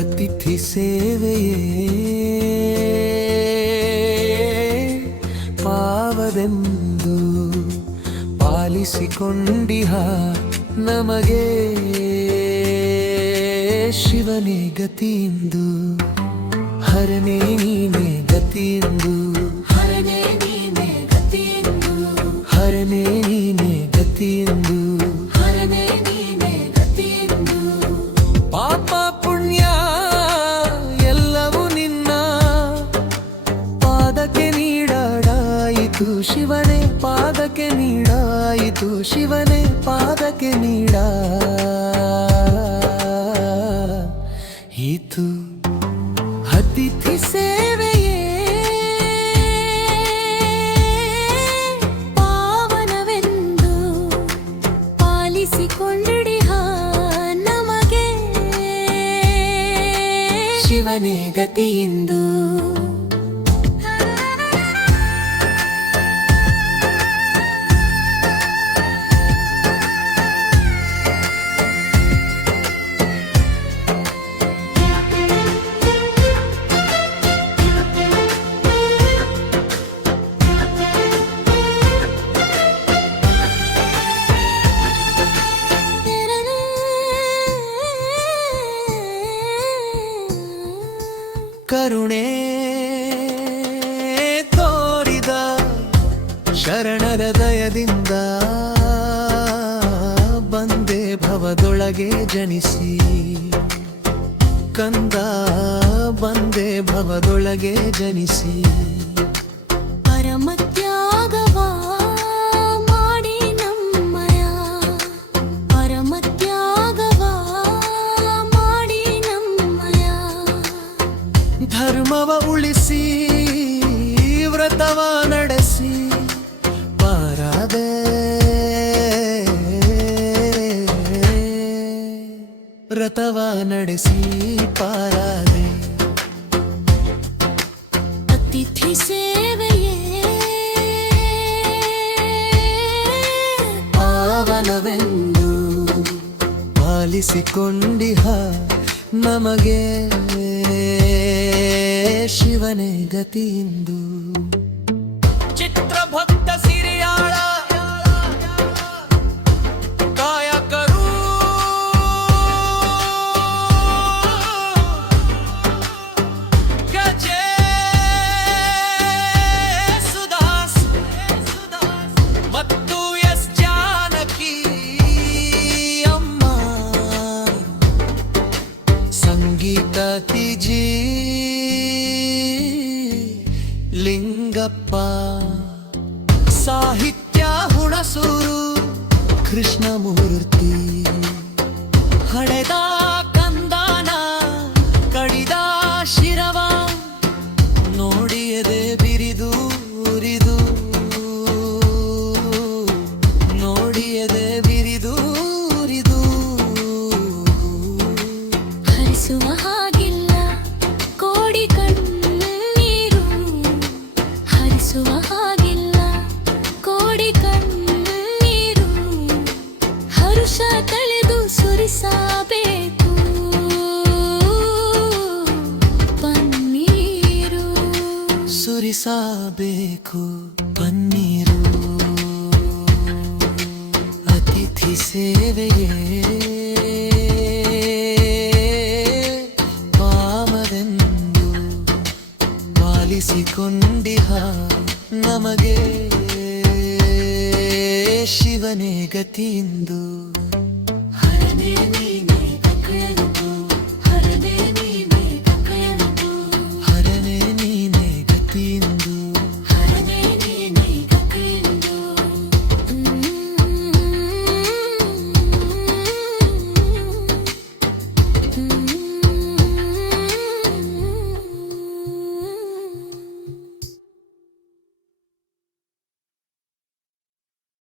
ಅತಿಥಿ ಸೇವೆಯೇ? ಪಾವದೆಂದು ಪಾಲಿಸಿಕೊಂಡಿಹ ನಮಗೆ? ಶಿವನೇ ಗತಿಯಿಂದು ಹರನೇ ನೀನೇ ಗತಿಯಿಂದ ಹರನೇ ನೀನೆ ಗತಿಯಿಂದು ಹರನೇ ನೀನೇ ಗತಿಯಿಂದ ನೀಡಾಯಿತು ಶಿವನೇ ಪಾದಕ್ಕೆ ನೀಡಾಯಿತು ಶಿವನೇ ಪಾದಕ್ಕೆ ನೀಡ. ಇದು ಅತಿಥಿ ಸೇವೆಯೇ. ನಮಗೆ. ಶಿವನೇ ಗತಿಯಿಂದು ಕರುಣೆ ತೋರಿದ ಶರಣರ ದಯದಿಂದ ಬಂದೆ ಭವದೊಳಗೆ ಜನಿಸಿ ಕಂದ ಬಂದೆ ಭವದೊಳಗೆ ಜನಿಸಿ ವ್ರತವ ನಡೆಸಿ ಪಾರಾದೆ. ರಥವ ನಡೆಸಿ ಪಾರಾದೆ. ಅತಿಥಿ ಸೇವೆಯೇ. ಪಾವನವೆಂದು ಪಾಲಿಸಿಕೊಂಡಿಹ ನಮಗೆ ಶಿವನೇ ಗತಿಯಿಂದು. ಸಂಗೀತ ತಿಜಿ ಲಿಂಗಪ್ಪ. ಸಾಹಿತ್ಯ ಹುಣಸೂರು ಕೃಷ್ಣಮೂರ್ತಿ ಹಳೆದ ಹರಿಸುವ ಹಾಗಿಲ್ಲ. ಕೋಡಿ ಕಣ್ಣೀರು ಹರುಷ ಕಳೆದು ಸುರಿಸಬೇಕು. ಪನ್ನೀರು. ಸುರಿಸಬೇಕು ಪನ್ನೀರು. ಅತಿಥಿ ಸೇವೆಯೇ ಪಾಲಿಸಿಕೊಂಡಿಹ ನಮಗೆ ಶಿವನೇ ಗತಿಯಿಂದ.